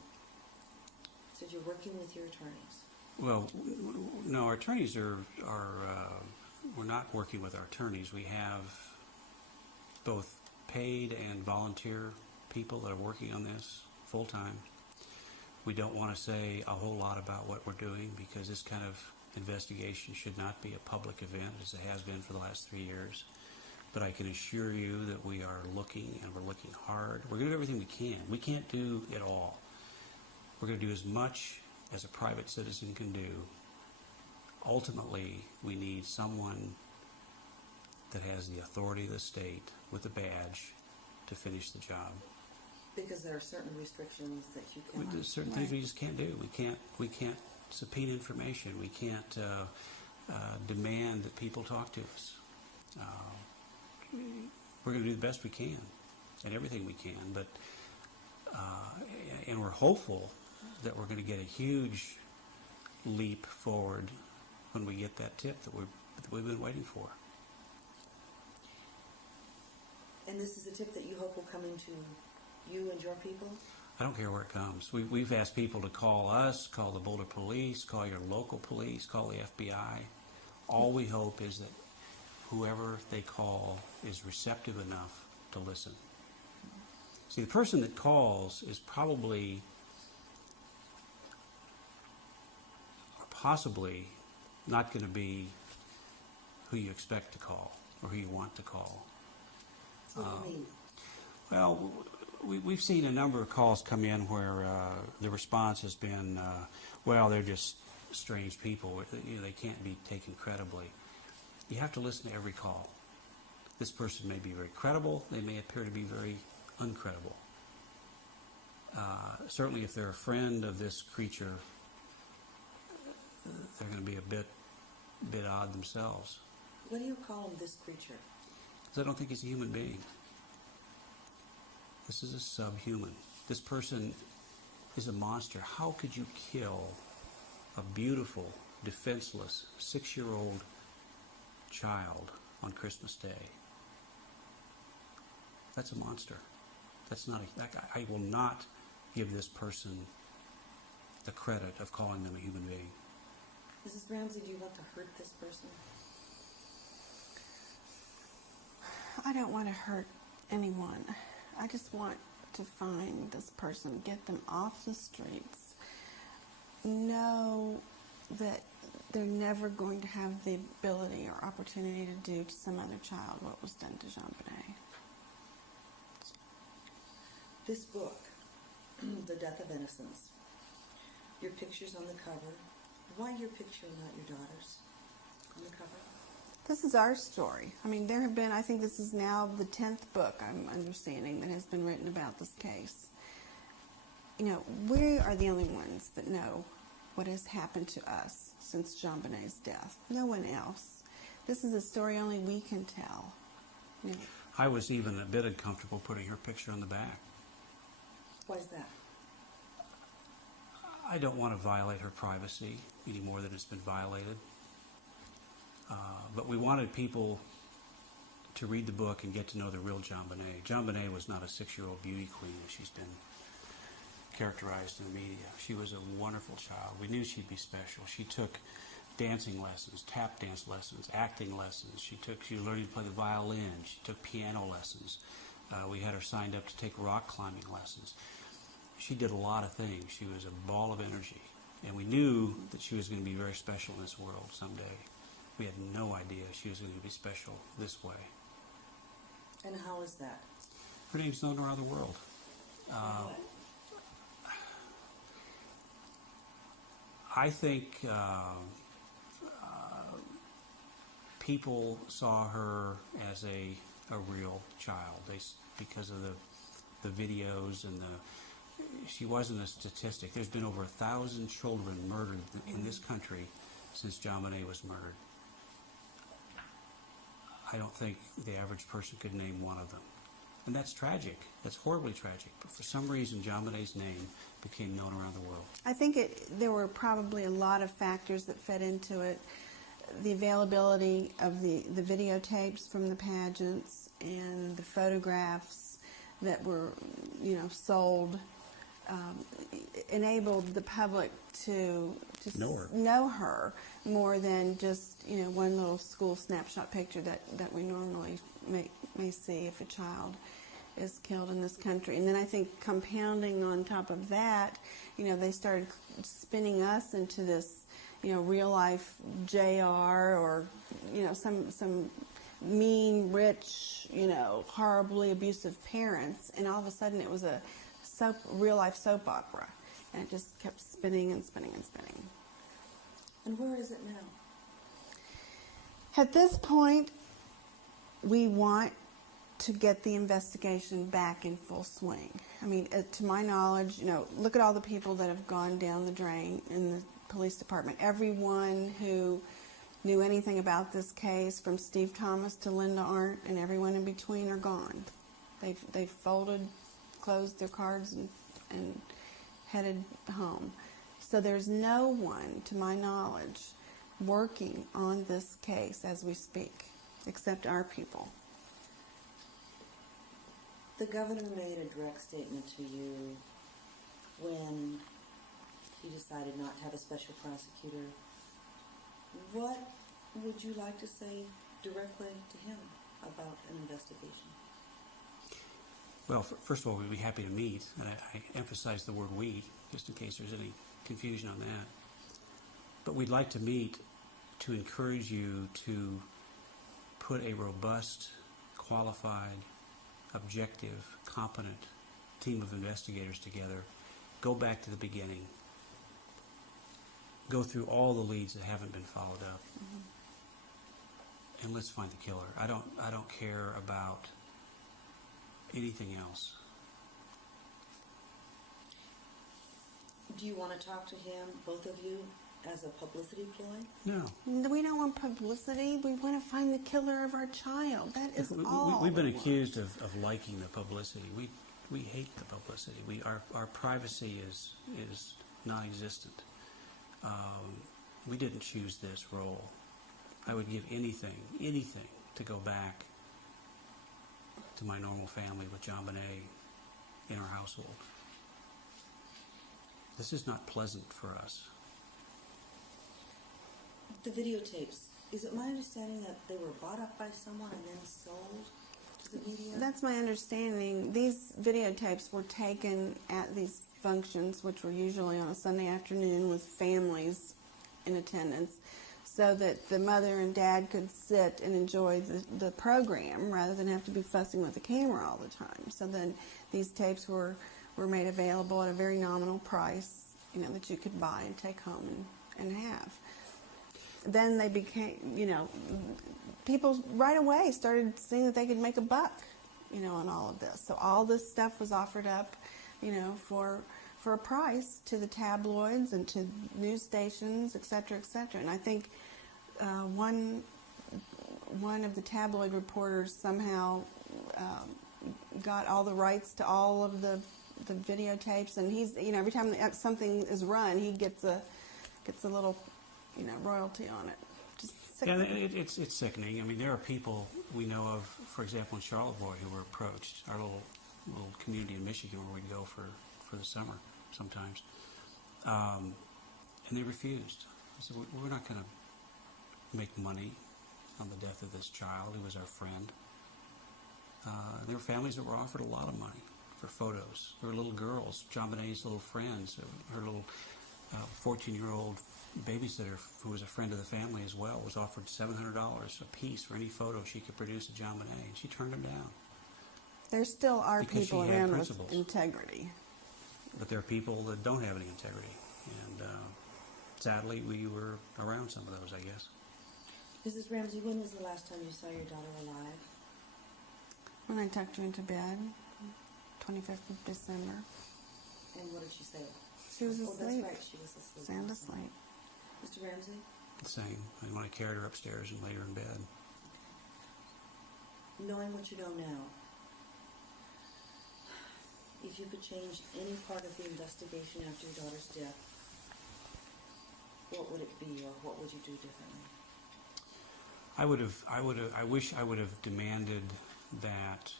So you're working with your attorneys? Well, no, our attorneys are we're not working with our attorneys. We have both paid and volunteer people that are working on this full time. We don't want to say a whole lot about what we're doing because this kind of investigation should not be a public event as it has been for the last 3 years. But I can assure you that we are looking, and we're looking hard. We're going to do everything we can. We can't do it all. We're going to do as much as a private citizen can do. Ultimately, we need someone that has the authority of the state with a badge to finish the job. Because there are certain restrictions that you cannot. There's certain things we just can't do. We can't subpoena information. We can't demand that people talk to us. We're going to do the best we can and everything we can, but and we're hopeful that we're going to get a huge leap forward when we get that tip that we've been waiting for. And this is a tip that you hope will come into you and your people? I don't care where it comes. We've asked people to call us, call the Boulder police, call your local police, call the FBI. All we hope is that whoever they call is receptive enough to listen. See, the person that calls is probably possibly not going to be who you expect to call or who you want to call. What do you mean? Well, we've seen a number of calls come in where the response has been, well, they're just strange people. They can't be taken credibly. You have to listen to every call. This person may be very credible. They may appear to be very uncredible. Certainly if they're a friend of this creature, they're going to be a bit odd themselves. What do you call him, this creature? Because I don't think he's a human being. This is a subhuman. This person is a monster. How could you kill a beautiful, defenseless, 6-year-old child on Christmas Day? That's a monster. That's not I will not give this person the credit of calling them a human being. Mrs. Ramsey, do you want to hurt this person? I don't want to hurt anyone. I just want to find this person, get them off the streets, know that they're never going to have the ability or opportunity to do to some other child what was done to JonBenet. This book, The Death of Innocence, your picture's on the cover. Why your picture and not your daughter's on the cover? This is our story. I mean, there have been, I think this is now the 10th book, I'm understanding, that has been written about this case. You know, we are the only ones that know what has happened to us since JonBenet's death. No one else. This is a story only we can tell. You know, I was even a bit uncomfortable putting her picture on the back. Why is that? I don't want to violate her privacy any more than it's been violated. But we wanted people to read the book and get to know the real JonBenet. JonBenet was not a 6-year-old beauty queen as she's been characterized in the media. She was a wonderful child. We knew she'd be special. She took dancing lessons, tap dance lessons, acting lessons. She was learning to play the violin. She took piano lessons. We had her signed up to take rock climbing lessons. She did a lot of things. She was a ball of energy. And we knew that she was going to be very special in this world someday. We had no idea she was going to be special this way. And how is that? Her name's known around the world. I think people saw her as a real child because of the videos and she wasn't a statistic. There's been over 1,000 children murdered in this country since JonBenet was murdered. I don't think the average person could name one of them. And that's tragic. That's horribly tragic. But for some reason, JonBenet's name became known around the world. I think there were probably a lot of factors that fed into it. The availability of the videotapes from the pageants and the photographs that were, sold enabled the public to know her more than just one little school snapshot picture that we normally may see if a child is killed in this country. And then I think compounding on top of that, they started spinning us into this real life JR or some mean, rich, horribly abusive parents, and all of a sudden it was a real life soap opera, and it just kept spinning and spinning and spinning. And where is it now? At this point, we want to get the investigation back in full swing. I mean, to my knowledge, look at all the people that have gone down the drain in the police department. Everyone who knew anything about this case, from Steve Thomas to Linda Arndt, and everyone in between, are gone. They've folded, closed their cards, and headed home. So there's no one, to my knowledge, working on this case as we speak, except our people. The governor made a direct statement to you when he decided not to have a special prosecutor. What would you like to say directly to him about an investigation? Well, first of all, we'd be happy to meet. And I emphasize the word "we" just in case there's any confusion on that. But we'd like to meet to encourage you to put a robust, qualified, objective, competent team of investigators together. Go back to the beginning. Go through all the leads that haven't been followed up. And let's find the killer. I don't care about anything else. Do you want to talk to him, both of you, as a publicity ploy? No. We don't want publicity. We want to find the killer of our child. That is all. We've been we want. accused of liking the publicity. We hate the publicity. Our privacy is non-existent. We didn't choose this role. I would give anything to go back to my normal family with JonBenet in our household. This is not pleasant for us. The videotapes, is it my understanding that they were bought up by someone and then sold to the media? That's my understanding. These videotapes were taken at these functions, which were usually on a Sunday afternoon with families in attendance, so that the mother and dad could sit and enjoy the program rather than have to be fussing with the camera all the time. So then these tapes were made available at a very nominal price, that you could buy and take home and have. Then they became, people right away started seeing that they could make a buck, on all of this. So all this stuff was offered up, for a price to the tabloids and to news stations, et cetera, et cetera. And I think one of the tabloid reporters somehow got all the rights to all of the videotapes, and he's, every time something is run, he gets a little, royalty on it. Just sickening. Yeah, it's sickening. I mean, there are people we know of, for example, in Charlottesville, who were approached. Our little community in Michigan where we'd go for the summer sometimes, and they refused. They said, "We're not going to make money on the death of this child who was our friend." There were families that were offered a lot of money for photos. There were little girls, JonBenet's little friends, her little 14-year-old babysitter, who was a friend of the family as well, was offered $700 a piece for any photo she could produce of JonBenet, and she turned them down. There still are Because people she had around principles. with integrity. But there are people that don't have any integrity, and sadly, we were around some of those, I guess. Mrs. Ramsey, when was the last time you saw your daughter alive? When I tucked her into bed, 25th of December. And what did she say? She was Oh, asleep. that's right, she was asleep. Sound asleep. Mr. Ramsey? The same. And when I carried her upstairs and laid her in bed. Knowing what you know now, if you could change any part of the investigation after your daughter's death, what would it be, or what would you do differently? I wish I would have demanded that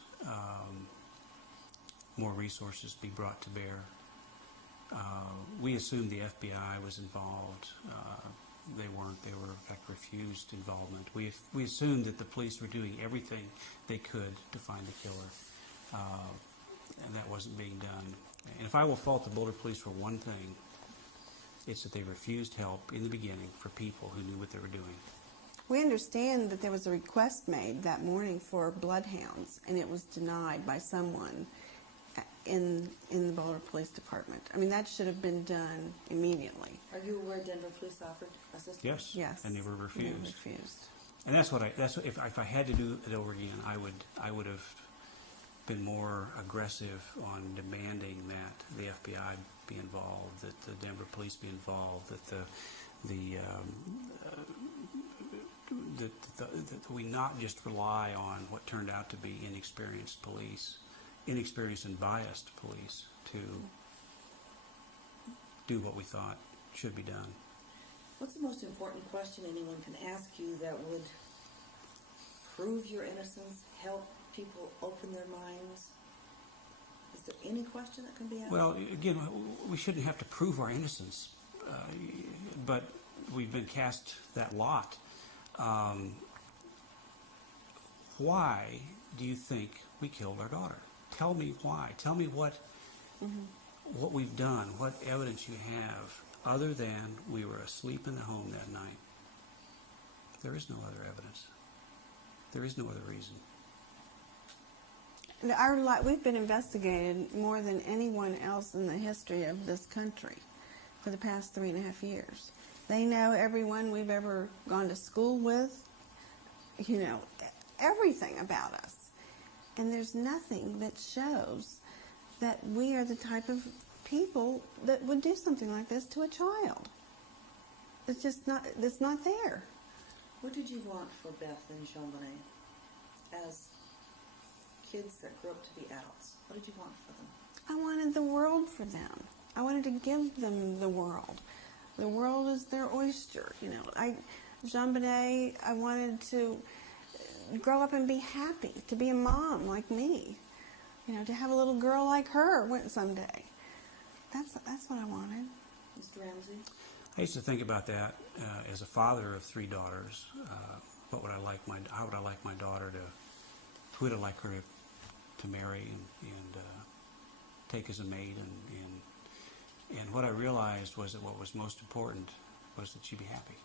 more resources be brought to bear. We assumed the FBI was involved. They weren't. They were, in fact, refused involvement. We assumed that the police were doing everything they could to find the killer, and that wasn't being done. And if I will fault the Boulder police for one thing, it's that they refused help in the beginning for people who knew what they were doing. We understand that there was a request made that morning for bloodhounds, and it was denied by someone in the Boulder Police Department. I mean, that should have been done immediately. Are you aware Denver police offered assistance? Yes. Yes. And they were refused. They were refused. And that's what if I had to do it over again, I would have been more aggressive on demanding that the FBI be involved, that the Denver police be involved, that that we not just rely on what turned out to be inexperienced and biased police to do what we thought should be done. What's the most important question anyone can ask you that would prove your innocence, help people open their minds? Is there any question that can be asked? Well, again, we shouldn't have to prove our innocence, but we've been cast that lot. Why do you think we killed our daughter? Tell me why. Tell me what we've done, what evidence you have, other than we were asleep in the home that night. There is no other evidence. There is no other reason. We've been investigated more than anyone else in the history of this country for the past 3.5 years. They know everyone we've ever gone to school with, you know, everything about us. And there's nothing that shows that we are the type of people that would do something like this to a child. It's just not, it's not there. What did you want for Beth and JonBenet as kids that grew up to be adults? What did you want for them? I wanted the world for them. I wanted to give them the world. The world is their oyster, you know. JonBenet, I wanted to grow up and be happy, to be a mom like me, you know, to have a little girl like her someday. That's what I wanted. Mr. Ramsey? I used to think about that as a father of 3 daughters. How would I like my daughter to? Who would I like her to marry and take as a maid? And what I realized was that what was most important was that she be happy,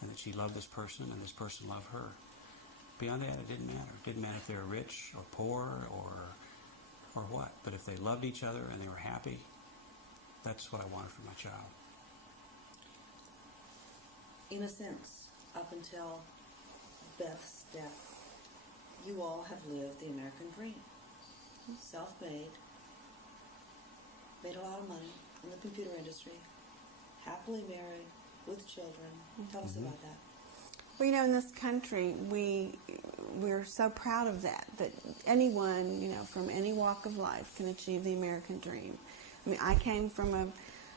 and that she loved this person and this person loved her. Beyond that, it didn't matter. It didn't matter if they were rich or poor or what. But if they loved each other and they were happy, that's what I wanted for my child. In a sense, up until Beth's death, you all have lived the American dream. Self-made, made a lot of money in the computer industry, happily married, with children. Tell us about that. Well, you know, in this country, we're so proud of that anyone, you know, from any walk of life can achieve the American dream. I mean, I came from a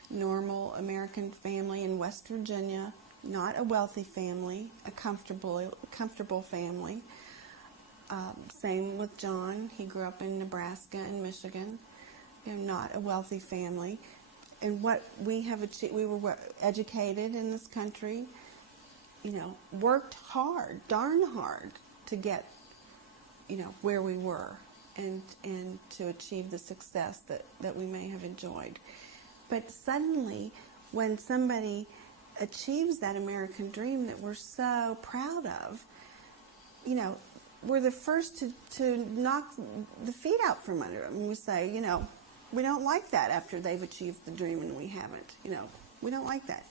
normal American family in West Virginia, not a wealthy family, a comfortable family. Same with John. He grew up in Nebraska and Michigan, you know, not a wealthy family. And what we have achieved, we were educated in this country, you know, worked hard, darn hard, to get, you know, where we were and to achieve the success that we may have enjoyed. But suddenly, when somebody achieves that American dream that we're so proud of, you know, we're the first to knock the feet out from under them. And we say, you know, we don't like that after they've achieved the dream and we haven't. You know, we don't like that.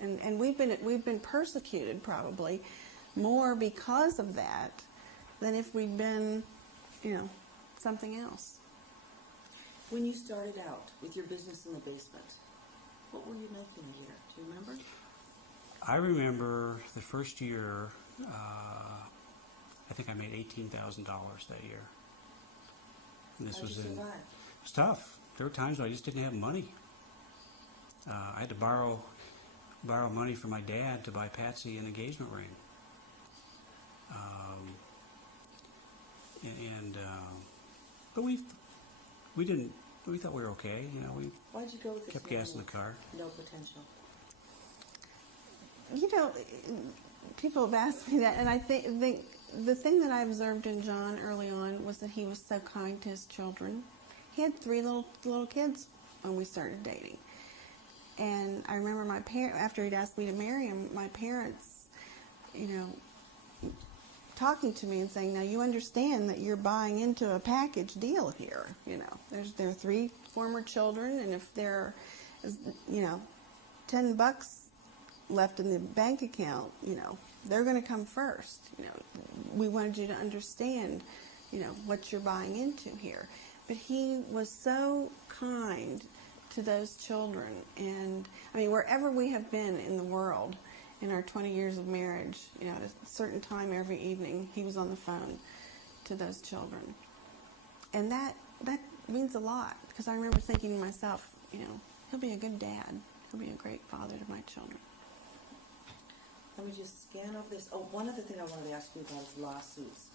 And we've been persecuted probably more because of that than if we'd been, you know, something else. When you started out with your business in the basement, what were you making a year? Do you remember? I remember the first year, I think I made $18,000 that year. And this How'd was you survive? It was tough. There were times when I just didn't have money. I had to borrow money from my dad to buy Patsy an engagement ring. But we thought we were okay. You know, we Why'd you go with this kept gas in the car. no potential? You know, people have asked me that, and I think the thing that I observed in John early on was that he was so kind to his children. He had 3 little kids when we started dating. And I remember after he'd asked me to marry him, my parents, you know, talking to me and saying, now you understand that you're buying into a package deal here. You know, there are 3 former children, and if there is, you know, $10 left in the bank account, you know, they're going to come first. You know, we wanted you to understand, you know, what you're buying into here. But he was so kind to those children. And, I mean, wherever we have been in the world in our 20 years of marriage, you know, at a certain time every evening, he was on the phone to those children. And that means a lot, because I remember thinking to myself, you know, he'll be a good dad. He'll be a great father to my children. Let me just scan over this. Oh, one other thing I wanted to ask you about is lawsuits.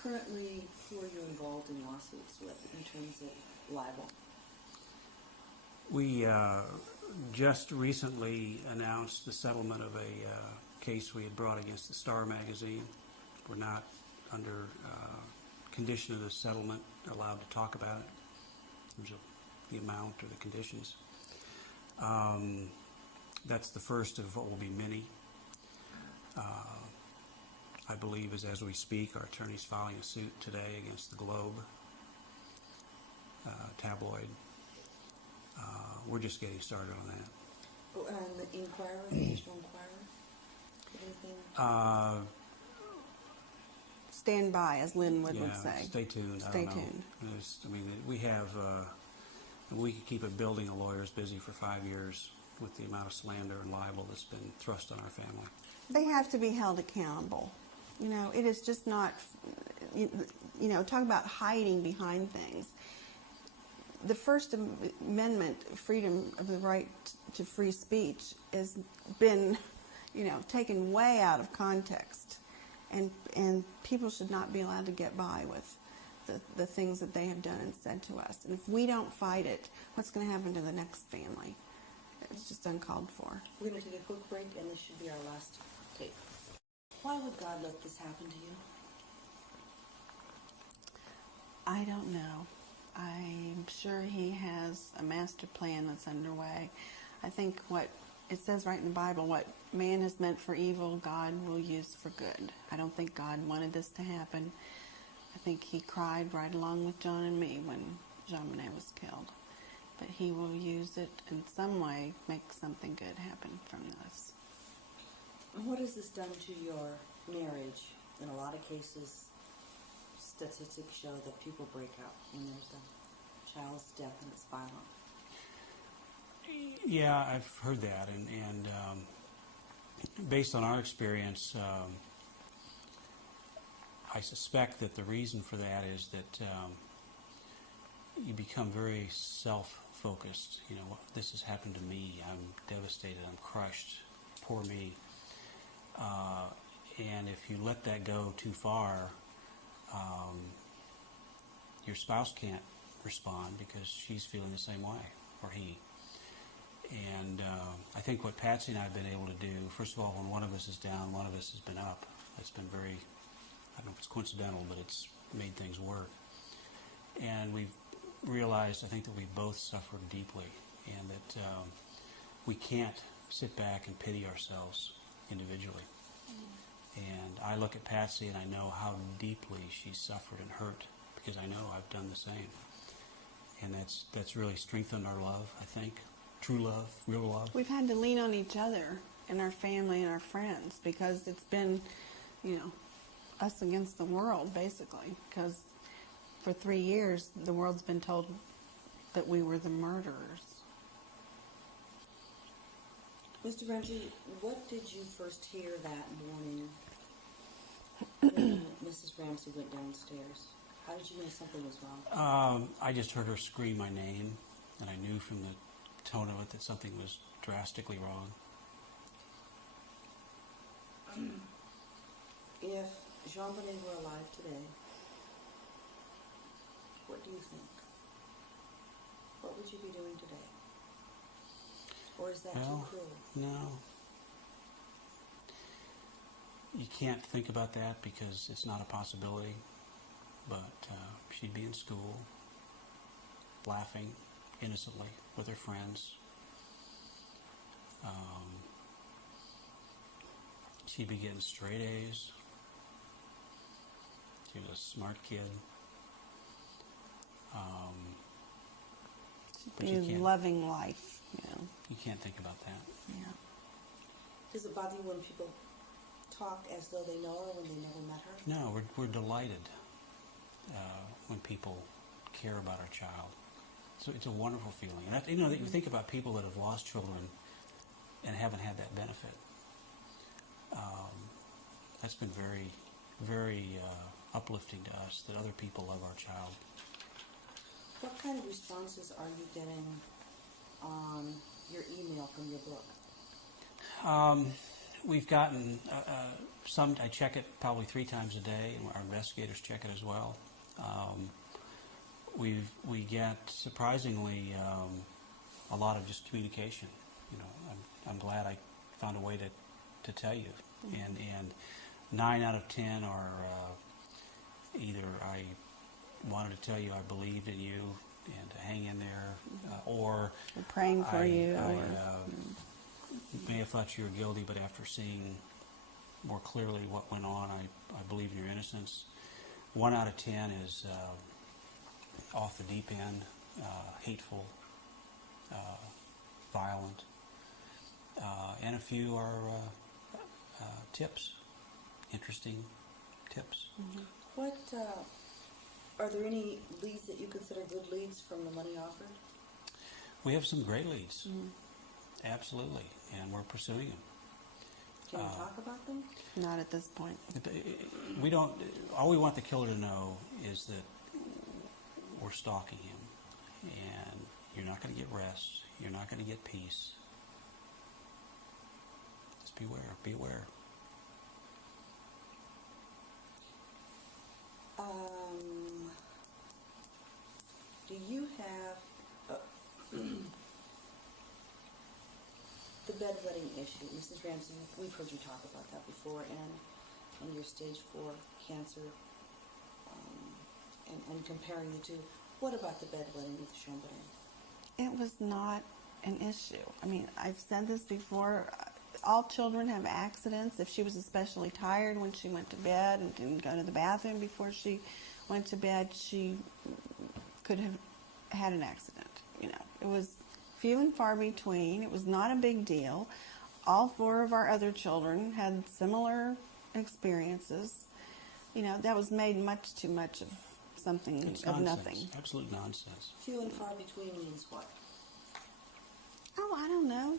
Currently, who are you involved in lawsuits with in terms of libel? We just recently announced the settlement of a case we had brought against the Star magazine. We're not under condition of the settlement allowed to talk about it. There's a the amount or the conditions. That's the first of what will be many. I believe as we speak, our attorney's filing a suit today against the Globe tabloid. We're just getting started on that. Oh, and the Inquirer, the National Inquirer? Anything? Stand by, as Linwood would say. Stay tuned. Stay tuned. We have, we could keep a building of lawyers busy for 5 years with the amount of slander and libel that's been thrust on our family. They have to be held accountable. You know, it is just not, talk about hiding behind things. The First Amendment, freedom of the right to free speech, has been, taken way out of context. And people should not be allowed to get by with the things that they have done and said to us. And if we don't fight it, what's going to happen to the next family? It's just uncalled for. We're going to take a quick break, and this should be our last tape. Why would God let this happen to you? I don't know. I'm sure He has a master plan that's underway. I think what it says right in the Bible, what man has meant for evil, God will use for good. I don't think God wanted this to happen. I think He cried right along with John and me when JonBenet was killed. But He will use it in some way, make something good happen from this. What has this done to your marriage? In a lot of cases, statistics show that people break up when there's a child's death and it's violent. Yeah, I've heard that, and based on our experience, I suspect that the reason for that is that you become very self-focused. This has happened to me. I'm devastated. I'm crushed. Poor me. And if you let that go too far, your spouse can't respond because she's feeling the same way, or he. And I think what Patsy and I have been able to do, first of all, when one of us is down, one of us has been up. That's been very, I don't know if it's coincidental, but it's made things work. And we've realized, I think, that we both suffered deeply, and that we can't sit back and pity ourselves individually. And I look at Patsy and I know how deeply she's suffered and hurt, because I know I've done the same. And that's really strengthened our love, I think. True love, real love. We've had to lean on each other and our family and our friends, because it's been, us against the world, basically. Because for 3 years, the world's been told that we were the murderers. Mr. Ramsey, what did you first hear that morning when Mrs. Ramsey went downstairs? How did you know something was wrong? I just heard her scream my name, and I knew from the tone of it that something was drastically wrong. If JonBenet were alive today, what do you think? What would you be doing today? Or is that too cruel? No. You can't think about that because it's not a possibility. But she'd be in school, laughing innocently with her friends. She'd be getting straight A's. She was a smart kid. She'd be loving life, You can't think about that. Yeah. Does it bother you when people talk as though they know her when they never met her? No, we're delighted when people care about our child. So it's a wonderful feeling. And that, you think about people that have lost children and haven't had that benefit. That's been very, very uplifting to us, that other people love our child. What kind of responses are you getting on your email from your book? We've gotten some. I check it probably 3 times a day, and our investigators check it as well. We get surprisingly a lot of just communication. I'm glad I found a way to tell you, and 9 out of 10 are either I wanted to tell you I believed in you and to hang in there, or We're praying for you. I Or, may have thought you were guilty, but after seeing more clearly what went on, I believe in your innocence. 1 out of 10 is off the deep end, hateful, violent, and a few are tips, interesting tips. What are there any leads that you consider good leads from the money offered? We have some great leads, absolutely, and we're pursuing them. Can you talk about them? not at this point. We don't. All we want the killer to know is that we're stalking him, and you're not going to get rest. You're not going to get peace. Just beware. Beware. Do you have the bedwetting issue? Mrs. Ramsey, we've heard you talk about that before, and your stage 4 cancer, and comparing the two. What about the bedwetting with JonBenet? It was not an issue. I mean, I've said this before. All children have accidents. If she was especially tired when she went to bed and didn't go to the bathroom before she went to bed, she could have had an accident. You know, it was few and far between. It was not a big deal. All 4 of our other children had similar experiences. You know, that was made much too much of something It's of nonsense. nothing. Absolute nonsense. Few and far between means what? Oh, I don't know.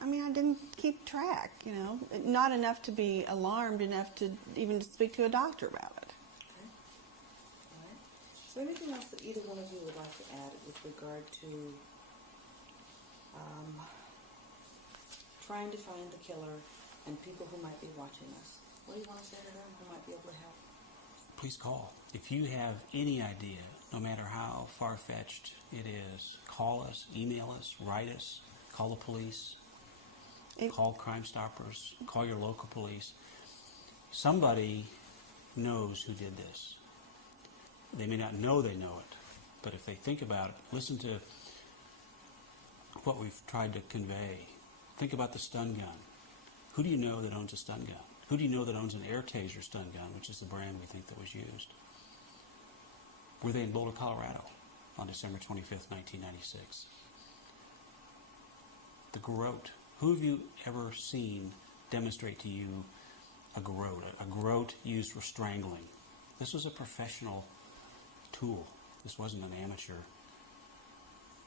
I mean, I didn't keep track, you know. Not enough to be alarmed, enough to even speak to a doctor about it. Okay. All right. Is there anything else that either one of you would like to add with regard to trying to find the killer and people who might be watching us? What do you want to say to them who might be able to help? Please call. If you have any idea, no matter how far-fetched it is, call us, email us, write us, call the police, call Crime Stoppers, call your local police. Somebody knows who did this. They may not know they know it, but if they think about it, listen to what we've tried to convey. Think about the stun gun. Who do you know that owns a stun gun? Who do you know that owns an air taser stun gun, which is the brand we think that was used? Were they in Boulder, Colorado on December 25th, 1996? The garrote. Who have you ever seen demonstrate to you a garrote? A garrote used for strangling. This was a professional tool. This wasn't an amateur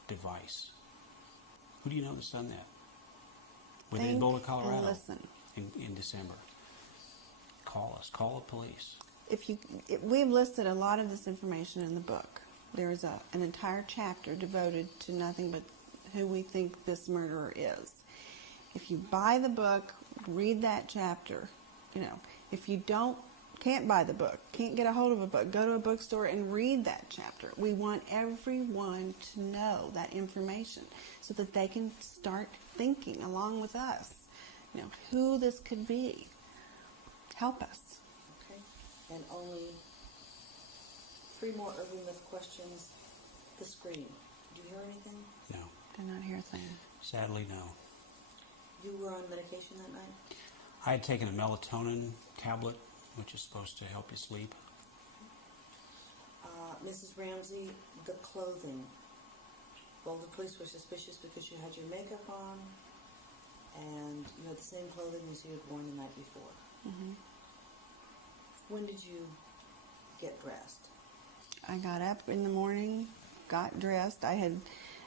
device. Who do you know that's done that? Were they in Boulder, Colorado? And listen. In December. Call us. Call the police. We've listed a lot of this information in the book. There is an entire chapter devoted to nothing but who we think this murderer is. If you buy the book, read that chapter. You know, if you can't buy the book, can't get a hold of a book, go to a bookstore and read that chapter. We want everyone to know that information so that they can start thinking along with us, you know, who this could be. Help us. Okay. And only 3 more urban myth questions. The scream. Did you hear anything? No. Did not hear a thing. Sadly, no. You were on medication that night? I had taken a melatonin tablet, which is supposed to help you sleep. Mrs. Ramsey, the clothing. Well, the police were suspicious because you had your makeup on and you had the same clothing as you had worn the night before. Mm-hmm. When did you get dressed? I got up in the morning, got dressed. I had,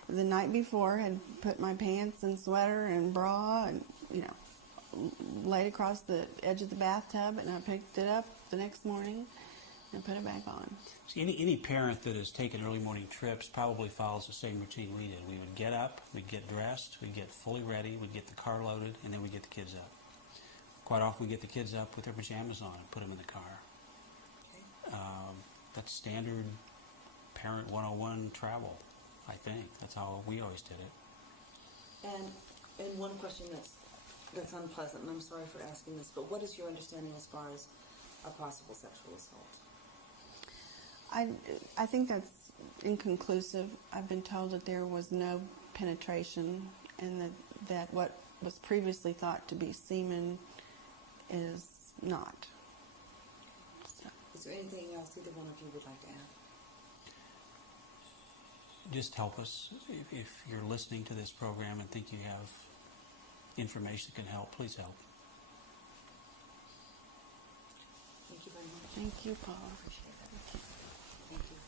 the night before, had put my pants and sweater and bra and, you know, laid across the edge of the bathtub, and I picked it up the next morning and put it back on. See, any parent that has taken early morning trips probably follows the same routine we did. We would get up, we'd get dressed, we'd get fully ready, we'd get the car loaded, and then we'd get the kids up. Quite often we get the kids up with their pajamas on and put them in the car. Okay. That's standard parent 101 travel, I think. That's how we always did it. And one question that's unpleasant, and I'm sorry for asking this, but what is your understanding as far as a possible sexual assault? I think that's inconclusive. I've been told that there was no penetration and that what was previously thought to be semen is not. So. Is there anything else either one of you would like to add? Just help us. If you're listening to this program and think you have information that can help, please help. Thank you very much. Thank you, Paula. Appreciate that. Thank you.